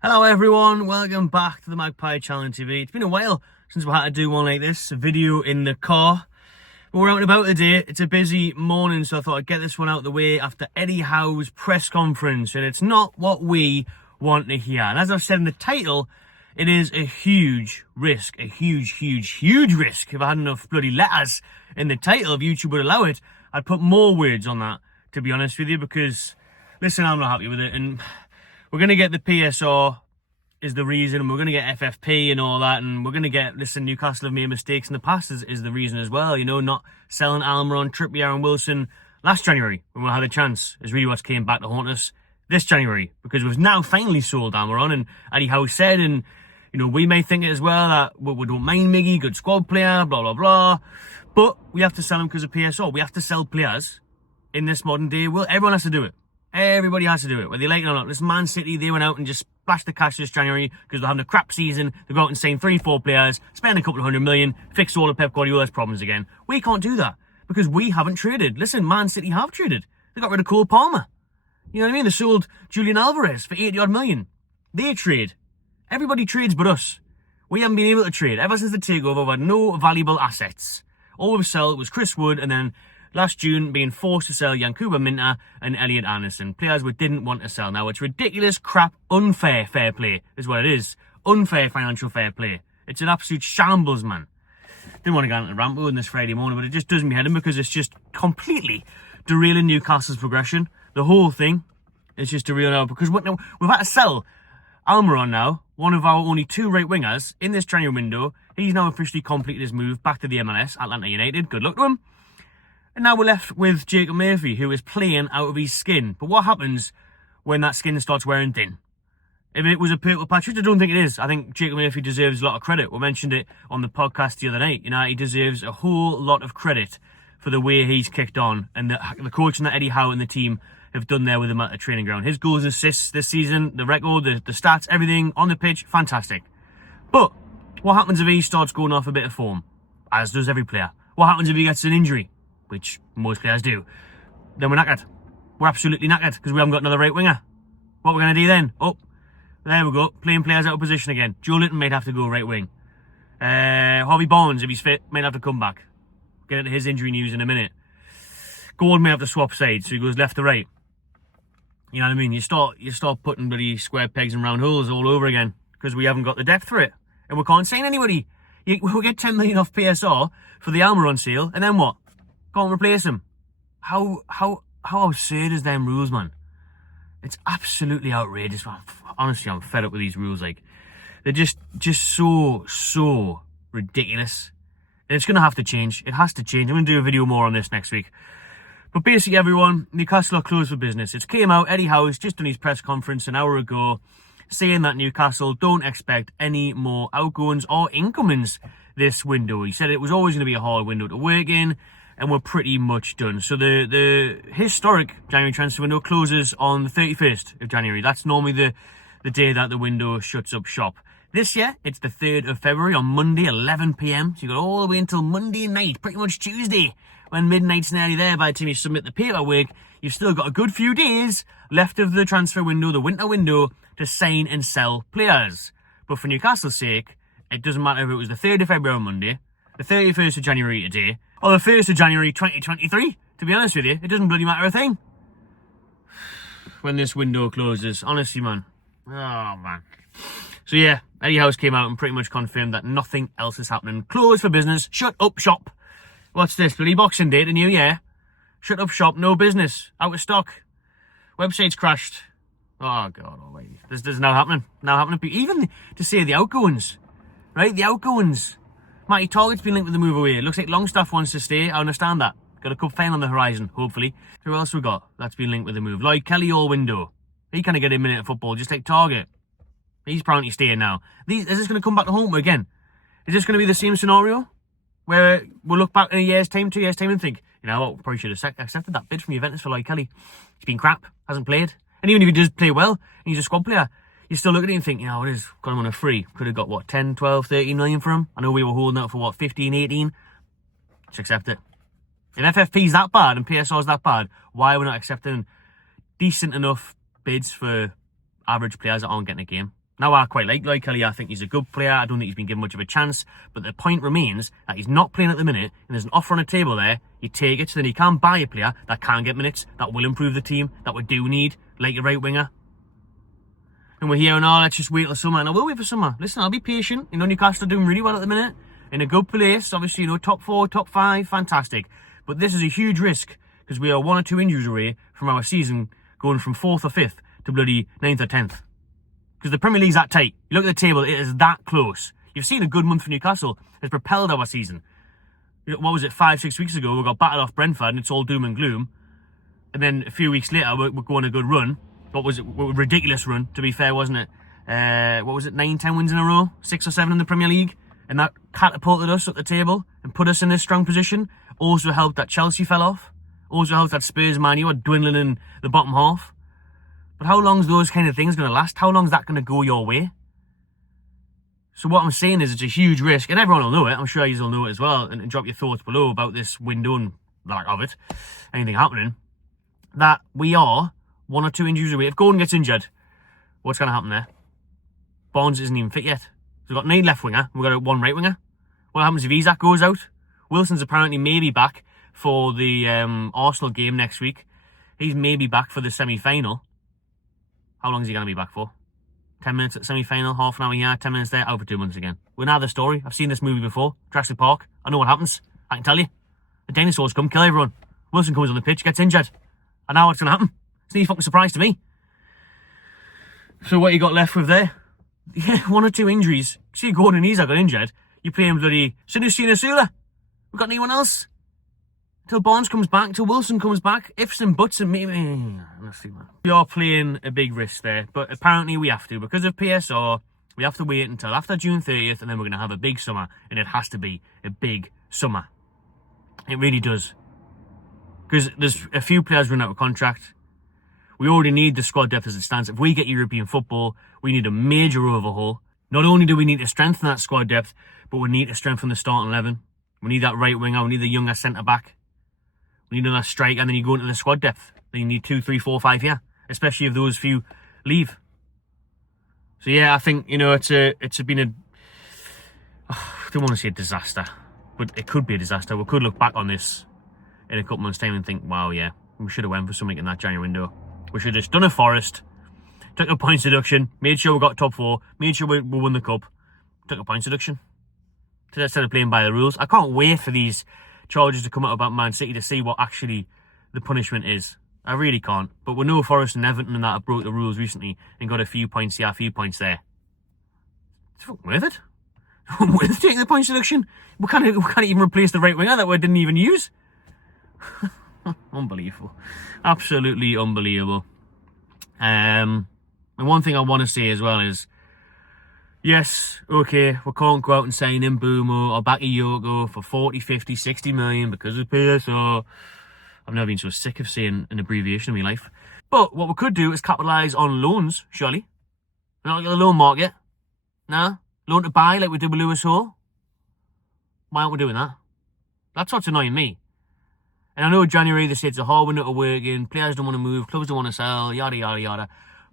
Hello everyone, welcome back to the Magpie Channel TV. It's been a while since we had to do one like this, a video in the car. But we're out and about today. It's a busy morning, so I thought I'd get this one out of the way after Eddie Howe's press conference. And it's not what we want to hear. And as I've said in the title, it is a huge risk, a huge risk. If I had enough bloody letters in the title, if YouTube would allow it, I'd put more words on that, to be honest with you, because, listen, I'm not happy with it. And we're going to get the PSR is the reason, and we're going to get FFP and all that, and we're going to get, listen, Newcastle have made mistakes in the past is the reason as well. You know, not selling Almiron, Trippier and Wilson last January when we had a chance is really what's came back to haunt us this January, because we've now finally sold Almiron, and Eddie Howe said, and, you know, we may think it as well, that we don't mind Miggy, good squad player, blah, blah, blah, but we have to sell him because of PSR. We have to sell players in this modern day. Well, everyone has to do it. Everybody has to do it, whether they like it or not. This Man City, they went out and just splashed the cash this January because they're having a crap season. They go out and sign 3-4 players, spend a couple of $100 million, fix all of Pep Guardiola's problems again. We can't do that because we haven't traded. Listen, Man City have traded. They got rid of Cole Palmer. You know what I mean? They sold Julian Alvarez for 80-odd million. They trade. Everybody trades but us. We haven't been able to trade. Ever since the takeover, we've had no valuable assets. All we've sold was Chris Wood, and then last June being forced to sell Yankuba Minta and Elliot Anderson. Players we didn't want to sell. Now, it's ridiculous, crap, unfair fair play is what it is. Unfair financial fair play. It's an absolute shambles, man. Didn't want to go into the rant on this Friday morning, but it just does me head in because it's just completely derailing Newcastle's progression. The whole thing is just derailing out because we've had to sell Almiron now, one of our only two right wingers in this January window. He's now officially completed his move back to the MLS, Atlanta United. Good luck to him. And now we're left with Jacob Murphy, who is playing out of his skin. But what happens when that skin starts wearing thin? If it was a purple patch, which I don't think it is, I think Jacob Murphy deserves a lot of credit. We mentioned it on the podcast the other night. You know, he deserves a whole lot of credit for the way he's kicked on. And the coaching that Eddie Howe and the team have done there with him at the training ground. His goals and assists this season, the record, the stats, everything on the pitch, fantastic. But what happens if he starts going off a bit of form? As does every player. What happens if he gets an injury? Which most players do. Then we're knackered. We're absolutely knackered because we haven't got another right winger. What we're going to do then? Oh, there we go. Playing players out of position again. Joe Linton might have to go right wing. Harvey Barnes, if he's fit, might have to come back. Get into his injury news in a minute. Gold may have to swap sides, so he goes left to right. You know what I mean? You start putting bloody square pegs and round holes all over again because we haven't got the depth for it. And we can't sign anybody. We'll get 10 million off PSR for the Almiron sale, and then what? Can't replace him. How absurd is them rules, man? It's absolutely outrageous, man. Honestly, I'm fed up with these rules. Like, they're just so ridiculous. And it's gonna have to change. It has to change. I'm gonna do a video more on this next week. But basically, everyone, Newcastle are closed for business. It's came out. Eddie Howe has just done his press conference an hour ago, saying that Newcastle don't expect any more outgoings or incomings this window. He said it was always going to be a hard window to work in, and we're pretty much done. So the historic January transfer window closes on the 31st of January. That's normally the day that the window shuts up shop. This year, it's the 3rd of February on Monday, 11 p.m. So you got all the way until Monday night, pretty much Tuesday, when midnight's nearly there. By the time you submit the paperwork, you've still got a good few days left of the transfer window, the winter window, to sign and sell players. But for Newcastle's sake, it doesn't matter if it was the 3rd of February on Monday, the 31st of January today, or the 1st of January 2023, to be honest with you. It doesn't bloody matter a thing when this window closes. Honestly, man. Oh, man. So, yeah, Eddie Howe came out and pretty much confirmed that nothing else is happening. Closed for business. Shut up shop. What's this? Bloody Boxing Day, the new year. Shut up shop. No business. Out of stock. Website's crashed. Oh, God almighty. This is now happening. Now happening. Even to say the outgoings. Right? The outgoings. Matty Targett's been linked with the move away. It looks like Longstaff wants to stay. I understand that. Got a cup final on the horizon, hopefully. Who else we got that's been linked with the move? Lloyd Kelly all window. He kind of get a minute of football, just like Targett. He's apparently staying now. Is this going to come back to home again? Is this going to be the same scenario? Where we'll look back in a year's time, 2 years' time and think, you know what, we probably should have accepted that bid from Juventus for Lloyd Kelly. He's been crap, hasn't played. And even if he does play well, and he's a squad player, you still look at it and think, you know, it is got him on a free. Could have got, what, 10, 12, 13 million for him? I know we were holding out for, what, 15, 18? Just accept it. If FFP's that bad and PSR's that bad, why are we not accepting decent enough bids for average players that aren't getting a game? Now, I quite like Kelly. I think he's a good player. I don't think he's been given much of a chance. But the point remains that he's not playing at the minute, and there's an offer on the table there. You take it, so then you can buy a player that can get minutes, that will improve the team, that we do need, like a right winger. And we're here now, let's just wait till summer. And I will wait for summer. Listen, I'll be patient. You know, Newcastle are doing really well at the minute. In a good place. Obviously, you know, top 4, top 5, fantastic. But this is a huge risk, because we are 1 or 2 injuries away from our season going from 4th or 5th to bloody 9th or 10th. Because the Premier League's that tight. You look at the table, it is that close. You've seen a good month for Newcastle. It's propelled our season. What was it, 5-6 weeks ago, we got battered off Brentford and it's all doom and gloom. And then a few weeks later, we're going a good run. What was it? A ridiculous run, to be fair, wasn't it? What was it, 9-10 wins in a row? 6 or 7 in the Premier League? And that catapulted us up the table and put us in this strong position. Also helped that Chelsea fell off. Also helped that Spurs, Man U are dwindling in the bottom half. But how long's those kind of things going to last? How long's that going to go your way? So what I'm saying is it's a huge risk, and everyone will know it. I'm sure you will know it as well. And drop your thoughts below about this window and lack of it, anything happening. That we are 1 or 2 injuries away. If Gordon gets injured, what's going to happen there? Barnes isn't even fit yet. So we've got 9 left winger, we've got 1 right winger. What happens if Isak goes out? Wilson's apparently maybe back for the Arsenal game next week. He's maybe back for the semi-final. How long is he going to be back for? 10 minutes at semi-final, half an hour here, 10 minutes there, out for 2 months again. We know the story. I've seen this movie before. Jurassic Park. I know what happens. I can tell you. The dinosaurs come, kill everyone. Wilson comes on the pitch, gets injured. And now what's going to happen? It's no fucking surprise to me. So what you got left with there? Yeah, 1 or 2 injuries. See, Gordon and Isak got injured. You play him bloody Sinusula. We've got anyone else? Till Barnes comes back, till Wilson comes back, ifs and buts and maybe... We are playing a big risk there, but apparently we have to. Because of PSR, we have to wait until after June 30th, and then we're going to have a big summer, and it has to be a big summer. It really does. Because there's a few players running out of contract. We already need the squad depth as it stands. If we get European football, we need a major overhaul. Not only do we need to strengthen that squad depth, but we need to strengthen the starting 11. We need that right winger, we need the younger centre-back. We need another striker, and then you go into the squad depth. Then you need 2, 3, 4, 5 here, especially if those few leave. So yeah, I think, you know, it's been a... I don't want to say a disaster, but it could be a disaster. We could look back on this in a couple months' time and think, wow, yeah, we should have went for something in that January window. We should have just done a Forest, took a points deduction, made sure we got top 4, made sure we won the cup, took a points deduction. Instead of playing by the rules. I can't wait for these charges to come out about Man City to see what actually the punishment is. I really can't. But we know Forest and Everton and that have broke the rules recently and got a few points here, a few points there. It's fucking worth it. Worth taking the points deduction. We can't even replace the right winger that we didn't even use. Unbelievable. Absolutely unbelievable. And one thing I want to say as well is, yes, okay, we can't go out and sign in Boomo or Bakayoko for 40, 50, 60 million because of PSR. I've never been so sick of saying an abbreviation in my life. But what we could do is capitalise on loans, surely. We're not like the loan market. Nah, loan to buy like we did with Lewis Howe. Why aren't we doing that? That's what's annoying me. And I know January they said it's a hard window to work in, players don't want to move, clubs don't want to sell, yada, yada, yada.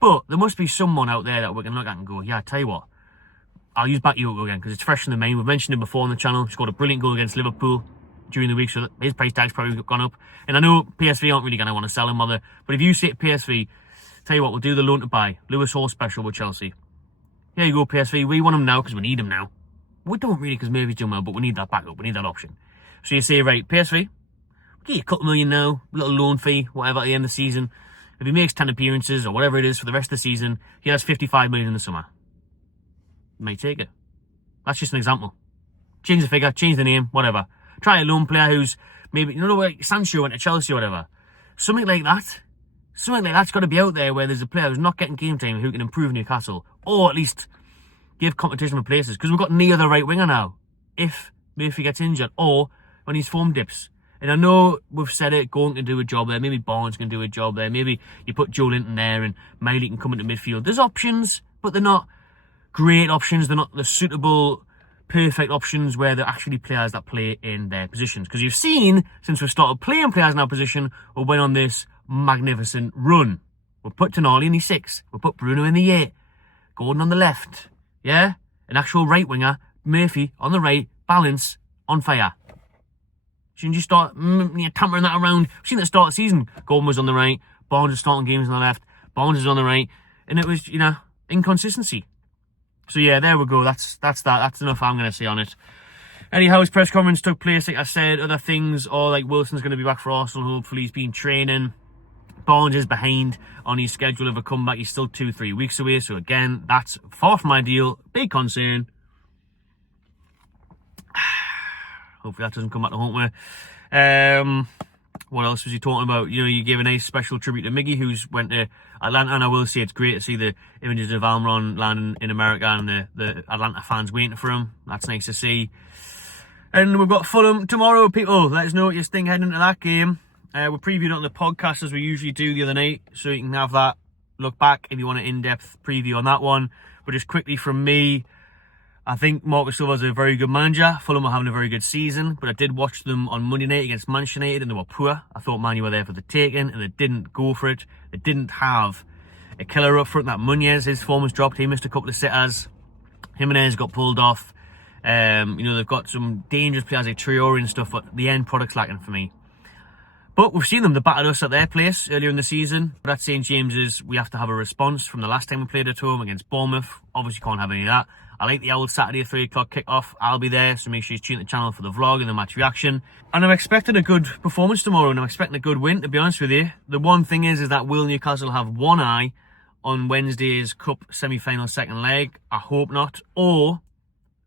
But there must be someone out there that we can look at and go, yeah, I tell you what, I'll use Bakayoko again because it's fresh in the mind. We've mentioned him before on the channel. He scored a brilliant goal against Liverpool during the week, so his price tag's probably gone up. And I know PSV aren't really going to want to sell him, but if you say to PSV, tell you what, we'll do the loan to buy. Lewis Hall special with Chelsea. Here you go, PSV. We want him now because we need him now. We don't really because Murphy's doing well, but we need that backup. We need that option. So you say, right, PSV, we'll give you a couple million now, a little loan fee, whatever, at the end of the season. If he makes 10 appearances or whatever it is for the rest of the season, he has 55 million in the summer. You might take it. That's just an example. Change the figure, change the name, whatever. Try a loan player who's maybe, you know, like Sancho went to Chelsea or whatever. Something like that. Something like that's got to be out there where there's a player who's not getting game time who can improve Newcastle. Or at least give competition for places. Because we've got near the right winger now. If Murphy gets injured or when his form dips. And I know we've said it, Gordon can do a job there. Maybe Barnes can do a job there. Maybe you put Joe Linton there and Miley can come into midfield. There's options, but they're not great options. They're not the suitable, perfect options where they're actually players that play in their positions. Because you've seen, since we've started playing players in our position, we went on this magnificent run. We'll put Tonali in the 6. We'll put Bruno in the 8. Gordon on the left. Yeah? An actual right winger. Murphy on the right. Balance on fire. Shouldn't you start tampering that around? We've seen at the start of the season. Gordon was on the right. Barnes was starting games on the left. Barnes is on the right. And it was, inconsistency. So yeah, there we go. That's that. That's enough I'm going to say on it. Anyhow, his press conference took place, like I said. Other things, or like Wilson's going to be back for Arsenal. Hopefully he's been training. Barnes is behind on his schedule of a comeback. He's still 2-3 weeks away. So again, that's far from ideal. Big concern. Hopefully that doesn't come back to haunt me. What else was he talking about? You gave a nice special tribute to Miggy, who's went to Atlanta, and I will say it's great to see the images of Almiron landing in America and the Atlanta fans waiting for him. That's nice to see. And we've got Fulham tomorrow, people. Let us know what you think heading into that game. We're previewing it on the podcast as we usually do the other night, so you can have that look back if you want an in-depth preview on that one. But just quickly from me, I think Marcus Silva's a very good manager. Fulham are having a very good season, but I did watch them on Monday night against Manchester United and they were poor. I thought Man U were there for the taking and they didn't go for it. They didn't have a killer up front. That Muñez, his form was dropped. He missed a couple of sitters. Jimenez got pulled off. They've got some dangerous players like Traore and stuff, but the end product's lacking for me. But we've seen them. They battered us at their place earlier in the season. But at St James's, we have to have a response from the last time we played at home against Bournemouth. Obviously can't have any of that. I like the old Saturday 3 o'clock kick-off. I'll be there, so make sure you tune the channel for the vlog and the match reaction. And I'm expecting a good performance tomorrow, and I'm expecting a good win, to be honest with you. The one thing is that will Newcastle have one eye on Wednesday's Cup semi-final second leg? I hope not. Or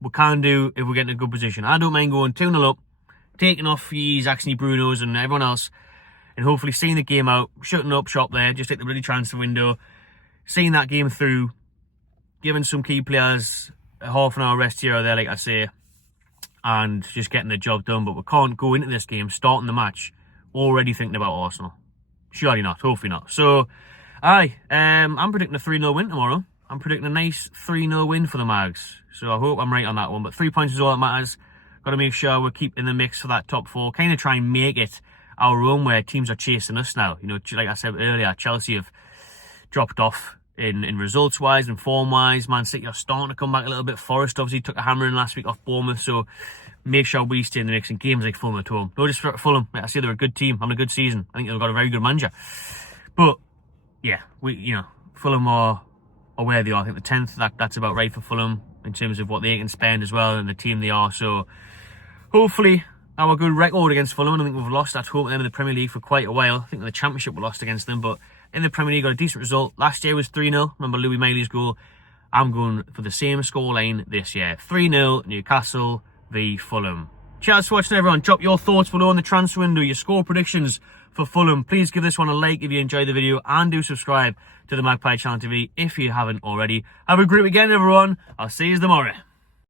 we can do if we get in a good position. I don't mind going 2-0 up, taking off the Zaxney Brunos and everyone else, and hopefully seeing the game out, shutting up shop there, just take the bloody transfer window, seeing that game through, giving some key players a half an hour rest here or there, like I say, and just getting the job done. But we can't go into this game, starting the match, already thinking about Arsenal. Surely not, hopefully not. So, I'm predicting a 3-0 win tomorrow. I'm predicting a nice 3-0 win for the Mags. So I hope I'm right on that one. But 3 points is all that matters. Got to make sure we keep in the mix for that top 4. Kind of try and make it our own, where teams are chasing us now. Like I said earlier, Chelsea have dropped off in results wise and form wise. Man City are starting to come back a little bit. Forest obviously took a hammering last week off Bournemouth, so make sure we stay in the mix in games like Fulham at home. No, just for Fulham, I say they're a good team, having a good season. I think they've got a very good manager. But yeah, Fulham are where they are. I think the 10th, that's about right for Fulham in terms of what they can spend as well and the team they are. So hopefully our good record against Fulham. I don't think we've lost at home to them in the Premier League for quite a while. I think in the Championship we lost against them, but in the Premier League got a decent result. Last year was 3-0. Remember Louis Miley's goal? I'm going for the same scoreline this year. 3-0 Newcastle v Fulham. Cheers for watching, everyone. Drop your thoughts below in the transfer window, your score predictions for Fulham. Please give this one a like if you enjoyed the video, and do subscribe to the Magpie Channel TV if you haven't already. Have a great weekend, everyone. I'll see you tomorrow.